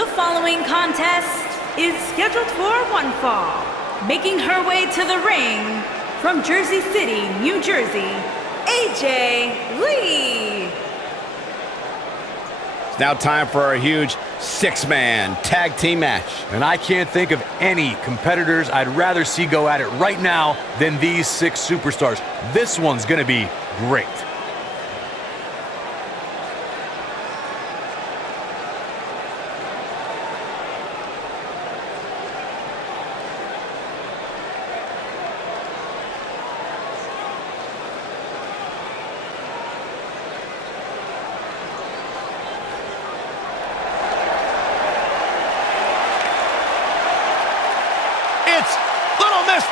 The following contest is scheduled for one fall. Making her way to the ring from Jersey City, New Jersey, AJ Lee. It's now time for our huge six-man tag team match. And I can't think of any competitors I'd rather see go at it right now than these six superstars. This one's gonna be great.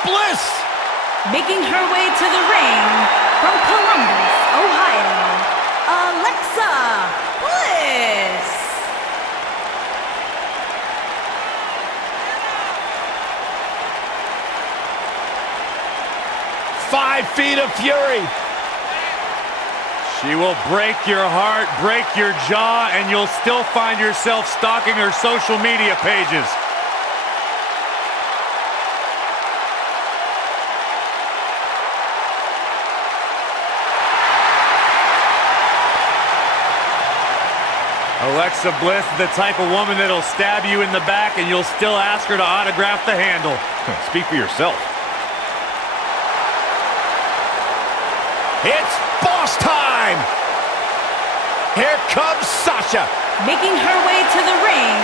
Bliss! Making her way to the ring from Columbus, Ohio, Alexa Bliss. "5 feet of fury." She will break your heart, break your jaw, and you'll still find yourself stalking her social media pages. Alexa Bliss is the type of woman that'll stab you in the back and you'll still ask her to autograph the handle. Speak for yourself. It's boss time! Here comes Sasha! Making her way to the ring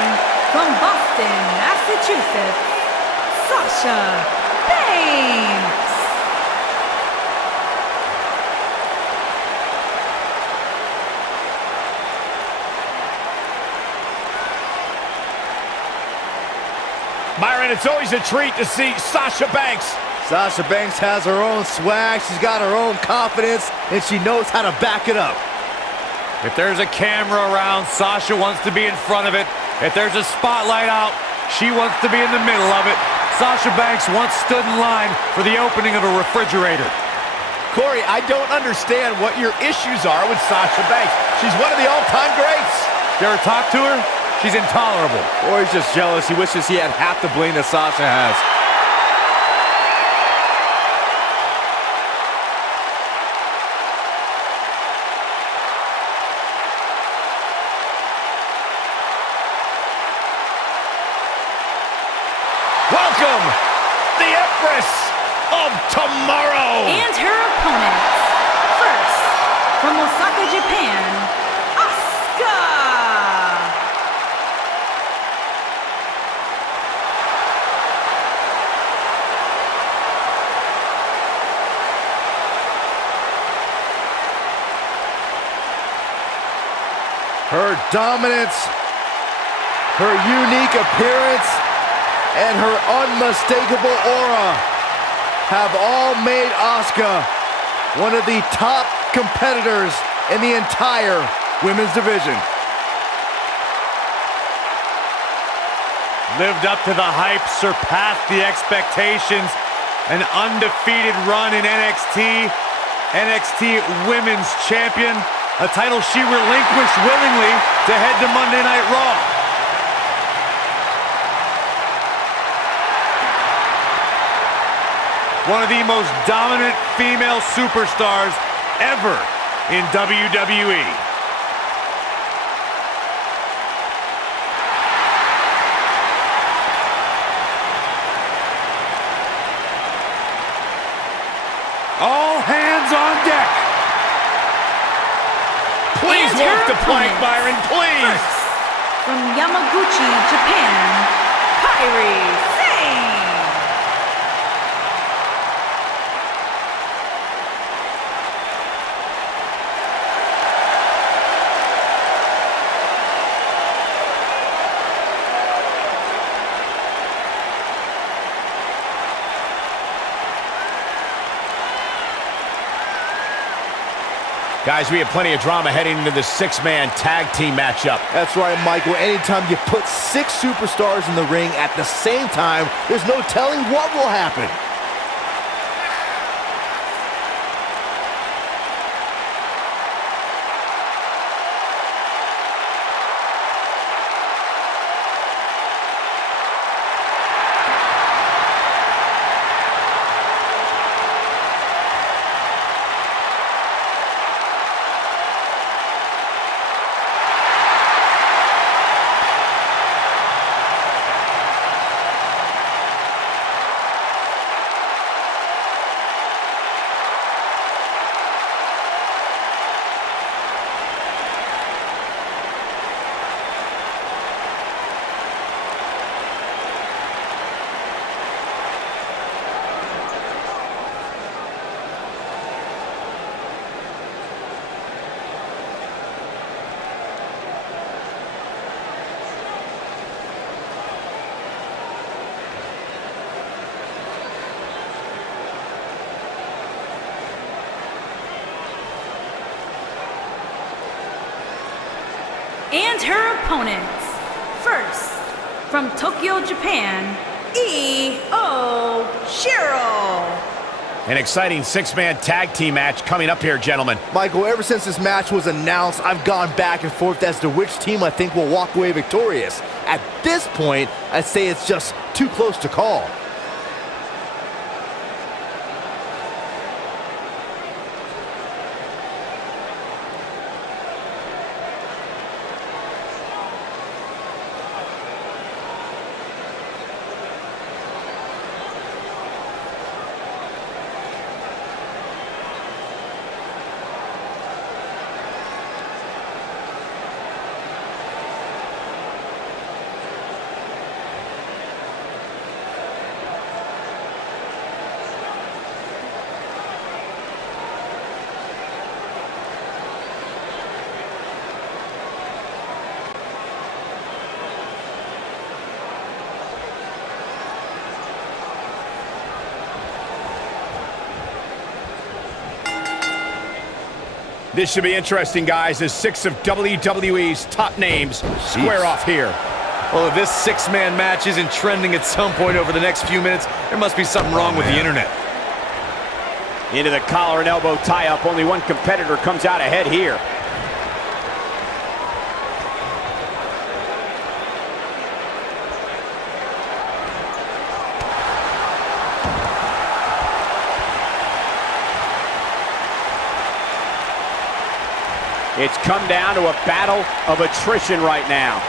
from Boston, Massachusetts, Sasha Banks. Byron, it's always a treat to see Sasha Banks. Sasha Banks has her own swag, she's got her own confidence, and she knows how to back it up. If there's a camera around, Sasha wants to be in front of it. If there's a spotlight out, she wants to be in the middle of it. Sasha Banks once stood in line for the opening of a refrigerator. Corey, I don't understand what your issues are with Sasha Banks. She's one of the all-time greats. You ever talk to her? She's intolerable. Or he's just jealous. He wishes he had half the bling that Sasha has. Welcome, the Empress of Tomorrow. And her opponents. First, from Osaka, Japan, Asuka. Her dominance, her unique appearance, and her unmistakable aura have all made Asuka one of the top competitors in the entire women's division. Lived up to the hype, surpassed the expectations. An undefeated run in NXT. NXT Women's Champion. A title she relinquished willingly to head to Monday Night Raw. One of the most dominant female superstars ever in WWE. All hands on deck. Please walk the plank, Byron, please. First, from Yamaguchi, Japan, Kairi Sane. Guys, we have plenty of drama heading into the six-man tag team matchup. That's right, Michael. Anytime you put six superstars in the ring at the same time, there's no telling what will happen. and her opponents. First, from Tokyo, Japan, Io Shirai. An exciting six-man tag team match coming up here, gentlemen. Michael, ever since this match was announced, I've gone back and forth as to which team I think will walk away victorious. At this point, I'd say it's just too close to call. This should be interesting, guys, as 6 of WWE's top names square off here. Well, if this six-man match isn't trending at some point over the next few minutes, there must be something wrong with the internet. Into the collar and elbow tie-up. Only one competitor comes out ahead here. It's come down to a battle of attrition right now.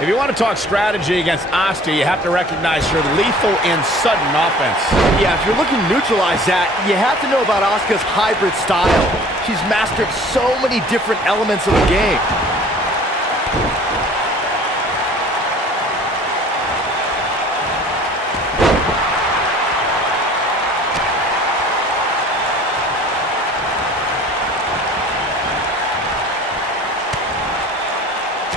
If you want to talk strategy against Asuka, you have to recognize her lethal and sudden offense. Yeah, if you're looking to neutralize that, you have to know about Asuka's hybrid style. She's mastered so many different elements of the game.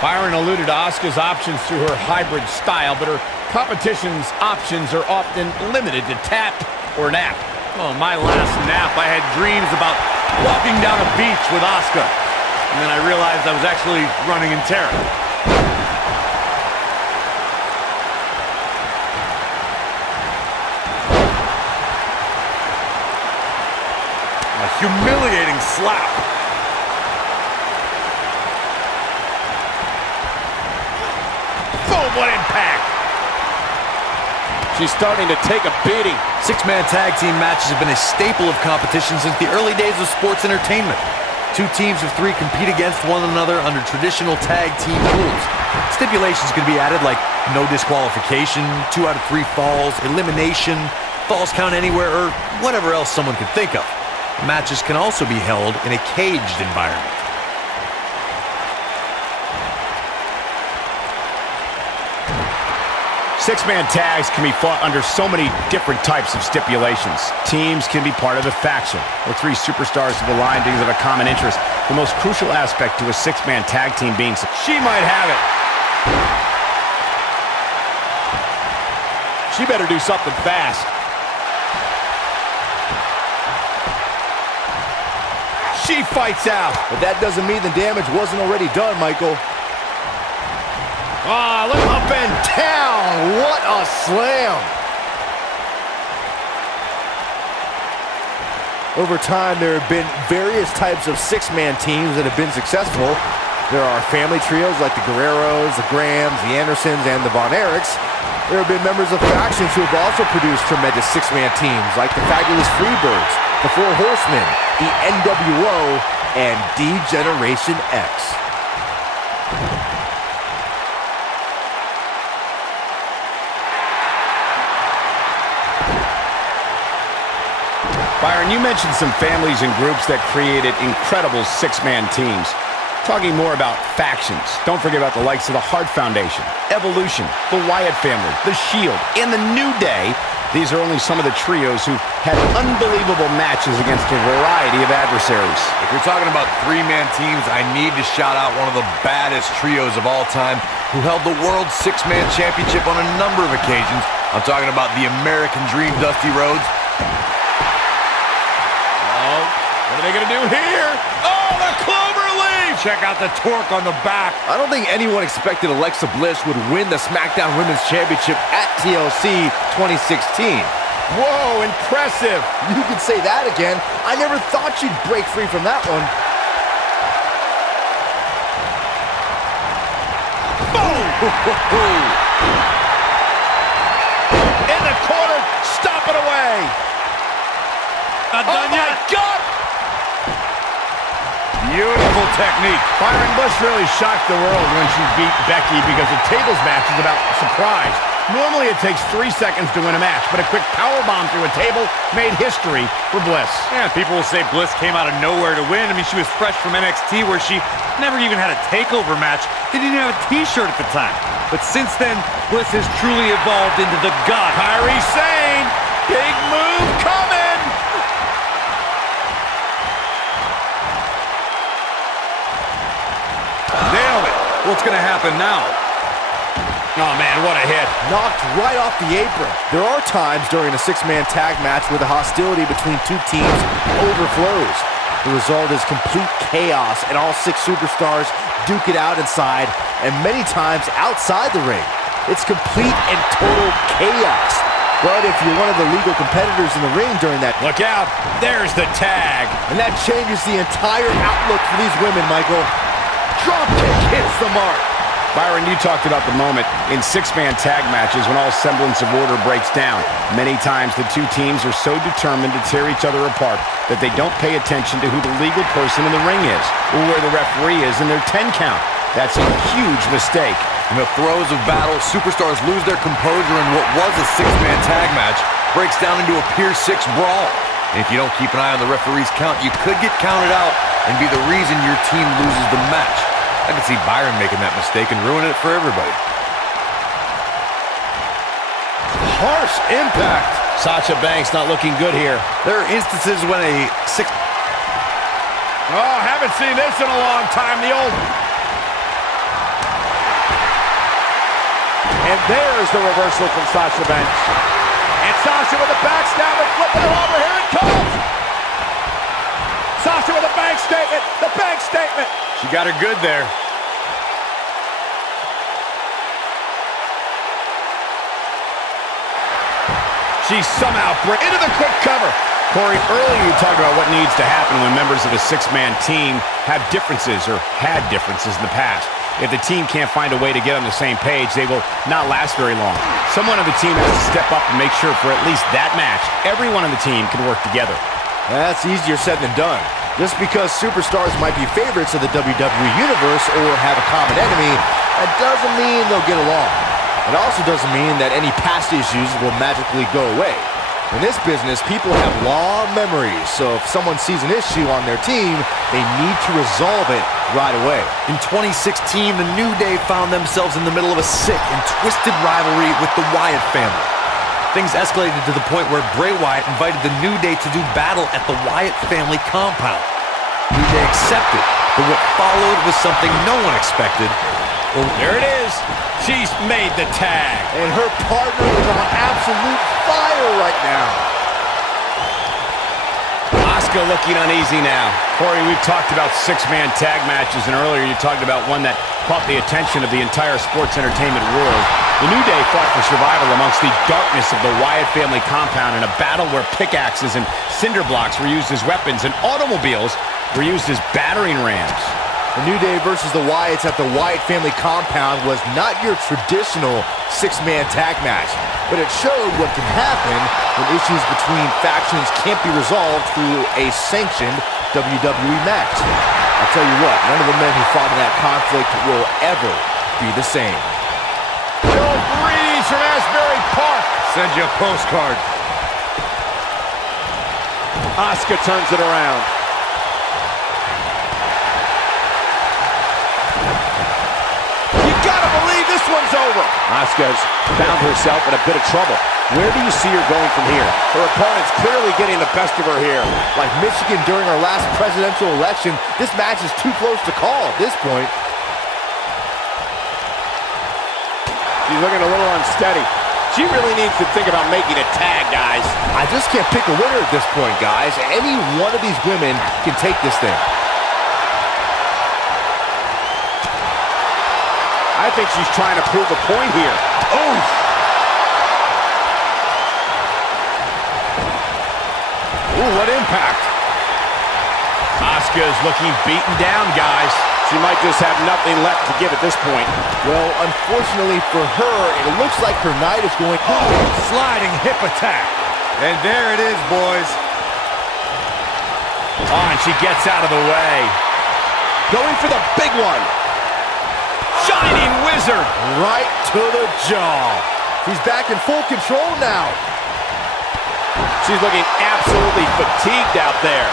Byron alluded to Asuka's options through her hybrid style, but her competition's options are often limited to tap or nap. Oh, my last nap, I had dreams about walking down a beach with Asuka. And then I realized I was actually running in terror. A humiliating slap. Boom, what impact! She's starting to take a beating. Six-man tag team matches have been a staple of competition since the early days of sports entertainment. Two teams of three compete against one another under traditional tag team rules. Stipulations can be added like no disqualification, 2 out of 3 falls, elimination, falls count anywhere, or whatever else someone could think of. Matches can also be held in a caged environment. Six-man tags can be fought under so many different types of stipulations. Teams can be part of a faction, or 3 superstars have aligned because of a common interest. The most crucial aspect to a six-man tag team being... She might have it. She better do something fast. She fights out. But that doesn't mean the damage wasn't already done, Michael. Ah, look up and down. What a slam. Over time, there have been various types of six-man teams that have been successful. There are family trios like the Guerreros, the Grahams, the Andersons, and the Von Erichs. There have been members of factions who have also produced tremendous six-man teams like the Fabulous Freebirds, the Four Horsemen, the NWO, and D-Generation X. Byron, you mentioned some families and groups that created incredible six-man teams. Talking more about factions, don't forget about the likes of the Hart Foundation, Evolution, the Wyatt family, the Shield, and the New Day These are only some of the trios who've had unbelievable matches against a variety of adversaries. If you're talking about three-man teams, I need to shout out one of the baddest trios of all time who held the World Six-Man Championship on a number of occasions. I'm talking about the American Dream, Dusty Rhodes. Oh, what are they going to do here? Oh, the clover leaf! Check out the torque on the back. I don't think anyone expected Alexa Bliss would win the SmackDown Women's Championship at TLC 2016. Whoa, impressive. You can say that again. I never thought she'd break free from that one. Boom! In the corner, stop it away. Not done yet. My God! Beautiful technique. Byron Bliss really shocked the world when she beat Becky because a tables match is about surprise. Normally it takes 3 seconds to win a match, but a quick powerbomb through a table made history for Bliss. Yeah, people will say Bliss came out of nowhere to win. I mean, she was fresh from NXT where she never even had a takeover match. Didn't even have a t-shirt at the time. But since then, Bliss has truly evolved into the god. Kairi Sane, big move coming. Nailed it. What's going to happen now? Oh man, what a hit. Knocked right off the apron. There are times during a six-man tag match where the hostility between two teams overflows. The result is complete chaos, and all six superstars duke it out inside, and many times outside the ring. It's complete and total chaos. But if you're one of the legal competitors in the ring during that, Look out, there's the tag. and that changes the entire outlook for these women, Michael. Dropkick hits the mark. Byron, you talked about the moment in six-man tag matches when all semblance of order breaks down. Many times the two teams are so determined to tear each other apart that they don't pay attention to who the legal person in the ring is or where the referee is in their 10 count. That's a huge mistake. In the throes of battle, superstars lose their composure, and what was a six-man tag match breaks down into a Pier 6 brawl. And if you don't keep an eye on the referee's count, you could get counted out and be the reason your team loses the match. I can see Byron making that mistake and ruining it for everybody. Harsh impact. Sasha Banks not looking good here. There are instances when a six... Oh, haven't seen this in a long time. The old... And there's the reversal from Sasha Banks. And Sasha with a backstab and flipping her over. Here it comes. Sasha with a bank statement. The bank statement. She got her good there. She somehow breaks into the quick cover. Corey, earlier you talked about what needs to happen when members of a six-man team have differences or had differences in the past. If the team can't find a way to get on the same page, they will not last very long. Someone on the team has to step up and make sure for at least that match, everyone on the team can work together. That's easier said than done. Just because superstars might be favorites of the WWE Universe or have a common enemy, that doesn't mean they'll get along. It also doesn't mean that any past issues will magically go away. In this business, people have long memories, so if someone sees an issue on their team, they need to resolve it right away. In 2016, the New Day found themselves in the middle of a sick and twisted rivalry with the Wyatt family. Things escalated to the point where Bray Wyatt invited the New Day to do battle at the Wyatt family compound. New Day accepted, but what followed was something no one expected. Well, there it is. She's made the tag. And her partner is on absolute fire right now. Asuka looking uneasy now. Corey, we've talked about six-man tag matches, and earlier you talked about one that caught the attention of the entire sports entertainment world. The New Day fought for survival amongst the darkness of the Wyatt family compound in a battle where pickaxes and cinder blocks were used as weapons and automobiles were used as battering rams. The New Day versus the Wyatts at the Wyatt family compound was not your traditional six-man tag match, but it showed what can happen when issues between factions can't be resolved through a sanctioned WWE match. I'll tell you what, none of the men who fought in that conflict will ever be the same. Bill Breeze from Asbury Park. Send you a postcard. Asuka turns it around. You gotta believe this one's over. Asuka's found herself in a bit of trouble. Where do you see her going from here? Her opponent's clearly getting the best of her here. Like Michigan during our last presidential election, this match is too close to call at this point. She's looking a little unsteady. She really needs to think about making a tag, guys. I just can't pick a winner at this point, guys. Any one of these women can take this thing. I think she's trying to prove a point here. Oh! Ooh, what impact. Asuka's looking beaten down, guys. She might just have nothing left to give at this point. Well, unfortunately for her, it looks like her night is going... Sliding hip attack. And there it is, boys. Oh, and she gets out of the way. Going for the big one. Shining Wizard. Right to the jaw. He's back in full control now. She's looking absolutely fatigued out there.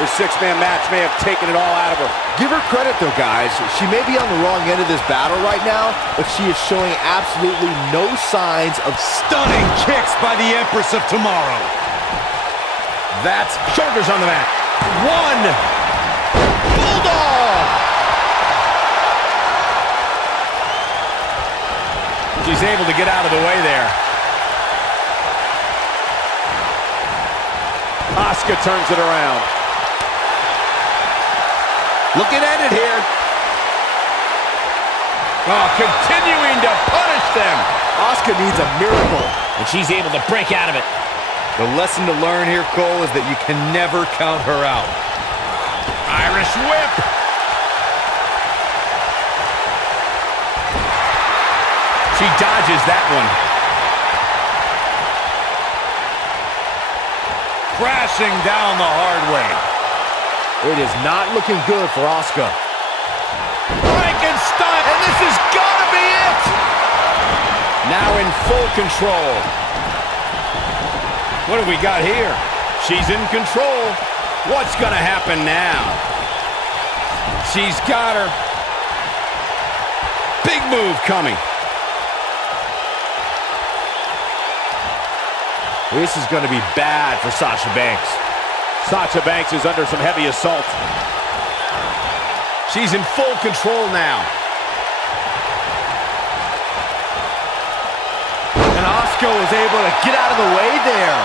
This six-man match may have taken it all out of her. Give her credit, though, guys. She may be on the wrong end of this battle right now, but she is showing absolutely no signs of... Stunning kicks by the Empress of Tomorrow. That's shoulders on the mat. One. Bulldog! She's able to get out of the way there. Asuka turns it around. Looking at it here. Oh, continuing to punish them. Asuka needs a miracle. And she's able to break out of it. The lesson to learn here, Cole, is that you can never count her out. Irish whip. She dodges that one. Crashing down the hard way. It is not looking good for Asuka. Frankenstein, and this is gonna be it! Now in full control. What do we got here? She's in control. What's gonna happen now? She's got her. Big move coming. This is going to be bad for Sasha Banks. Sasha Banks is under some heavy assault. She's in full control now. And Asuka was able to get out of the way there.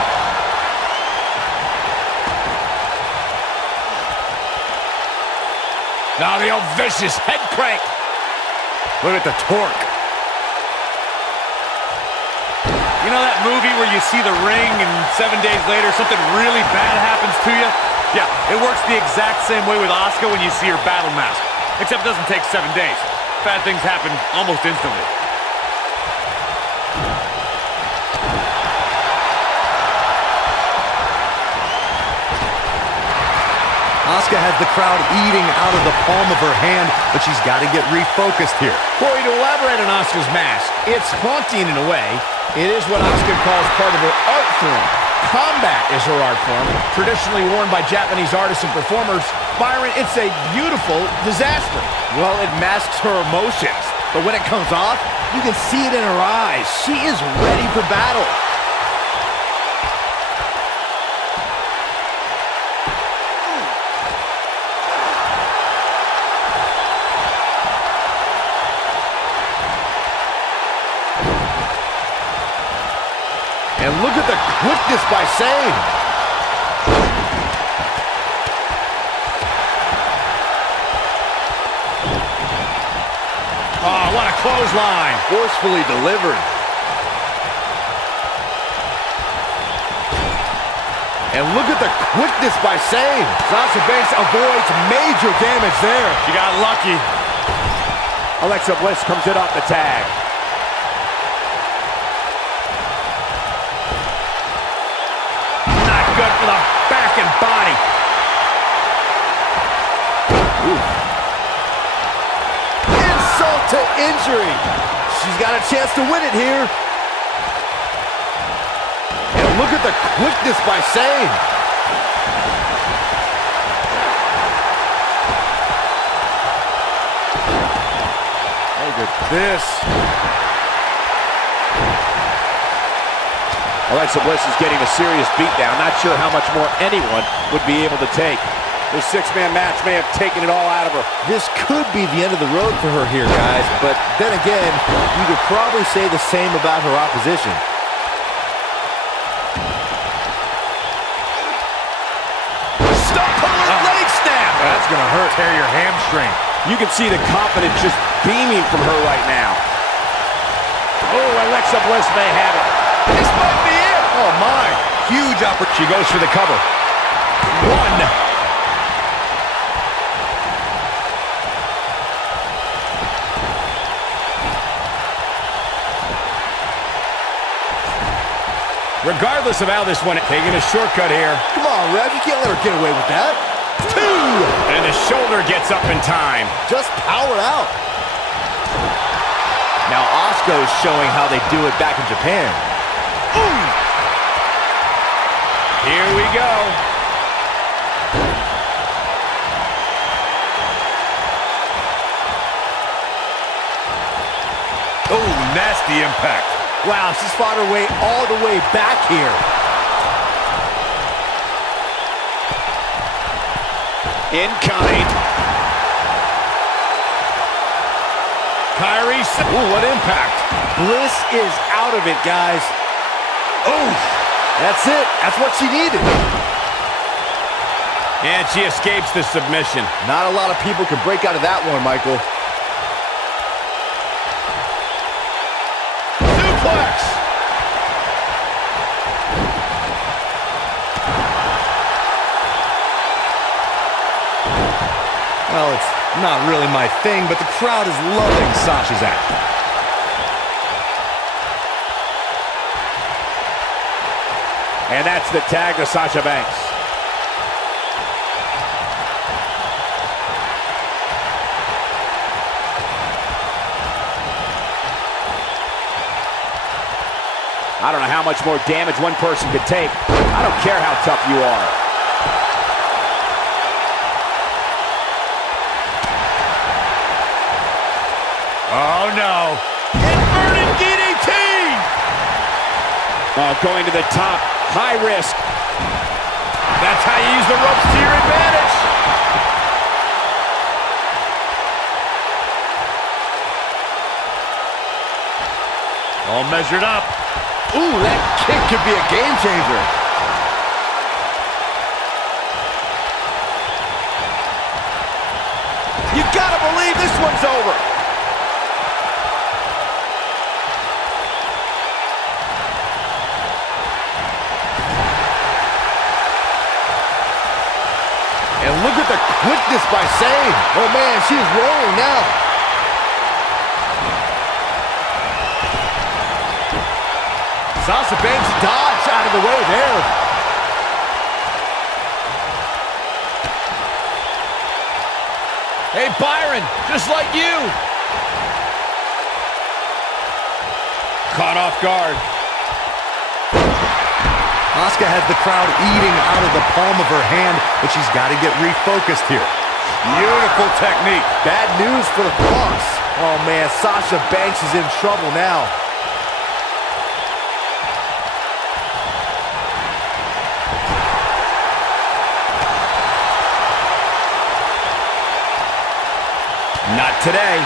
Now the old vicious head crank. Look at the torque. You know that movie where you see the ring and 7 days later something really bad happens to you? Yeah, it works the exact same way with Asuka when you see her battle mask. Except it doesn't take 7 days. Bad things happen almost instantly. Asuka has the crowd eating out of the palm of her hand, but she's got to get refocused here. Corey, to elaborate on Asuka's mask, it's haunting in a way. It is what Asuka calls part of her art form. Combat is her art form, traditionally worn by Japanese artists and performers. Byron, it's a beautiful disaster. Well, it masks her emotions, but when it comes off, you can see it in her eyes. She is ready for battle. And look at the quickness by Sane. Oh, what a clothesline. Forcefully delivered. And look at the quickness by Sane. Sasha Banks avoids major damage there. She got lucky. Alexa Bliss comes in off the tag. Good for the back and body. Insult to injury. She's got a chance to win it here. And look at the quickness by Sane. Look at this. Alexa Bliss is getting a serious beatdown. Not sure how much more anyone would be able to take. This six-man match may have taken it all out of her. This could be the end of the road for her here, guys. But then again, you could probably say the same about her opposition. Leg snap. That's going to hurt. Tear your hamstring. You can see the confidence just beaming from her right now. Oh, Alexa Bliss may have it. This might be it. Oh, my. Huge opportunity. She goes for the cover. One. Regardless of how this went, taking a shortcut here. Come on, Rev, you can't let her get away with that. 2! And the shoulder gets up in time. Just power out. Now Asuka is showing how they do it back in Japan. Ooh. Here we go. Oh, nasty impact. Wow, she's fought her way all the way back here. Incoming. Kairi Sane. Ooh, what impact. Bliss is out of it, guys. Oh, that's it. That's what she needed. and she escapes the submission. Not a lot of people can break out of that one, Michael. Suplex. Well, it's not really my thing, but the crowd is loving Sasha's act. And that's the tag to Sasha Banks. I don't know how much more damage one person could take. I don't care how tough you are. Oh, no. Inverted DDT! Oh, going to the top. High risk. That's how you use the ropes to your advantage. All measured up. Ooh, that kick could be a game changer. You gotta believe this one's over. And look at the quickness by Sane. Oh, man, she's rolling now. Sasha Banks dodged out of the way there. Hey, Byron, just like you. Caught off guard. Asuka has the crowd eating out of the palm of her hand, but she's got to get refocused here. Beautiful technique. Bad news for the Bucks. Oh, man, Sasha Banks is in trouble now. Not today.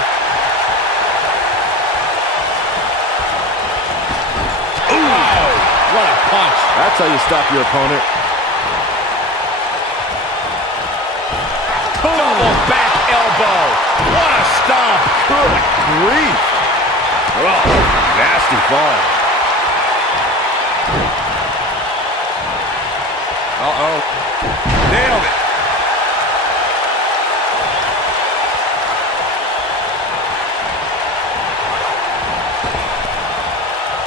What a punch. That's how you stop your opponent. Double back elbow. What a stomp. Good grief. Oh, nasty fall. Uh-oh. Nailed it.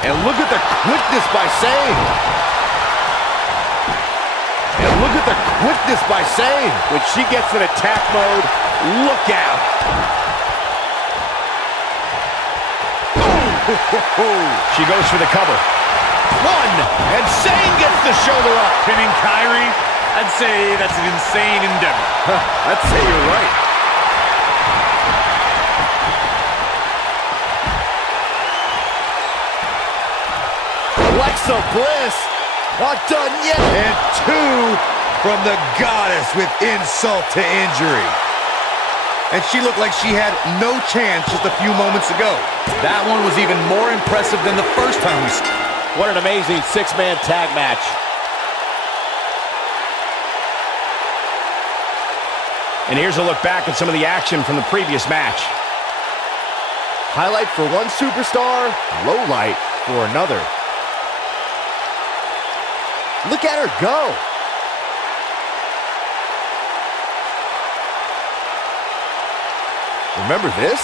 And look at the quickness by Sane. And look at the quickness by Sane. When she gets in attack mode, look out. She goes for the cover. One, and Sane gets the shoulder up. Pinning Kairi? I'd say that's an insane endeavor. I'd say you're right. Alexa Bliss, not done yet. And 2 from the goddess with insult to injury. And she looked like she had no chance just a few moments ago. That one was even more impressive than the first time we saw. What an amazing six-man tag match. And here's a look back at some of the action from the previous match. Highlight for one superstar, low light for another. Look at her go. Remember this?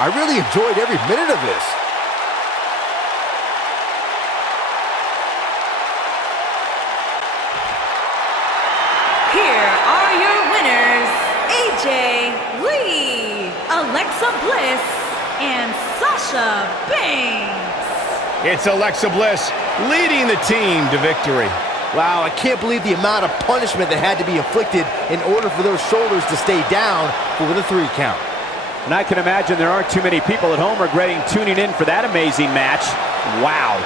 I really enjoyed every minute of this. Here are your winners, AJ Lee, Alexa Bliss, and Sasha Banks. It's Alexa Bliss leading the team to victory. Wow, I can't believe the amount of punishment that had to be inflicted in order for those shoulders to stay down for the 3 count. And I can imagine there aren't too many people at home regretting tuning in for that amazing match. Wow.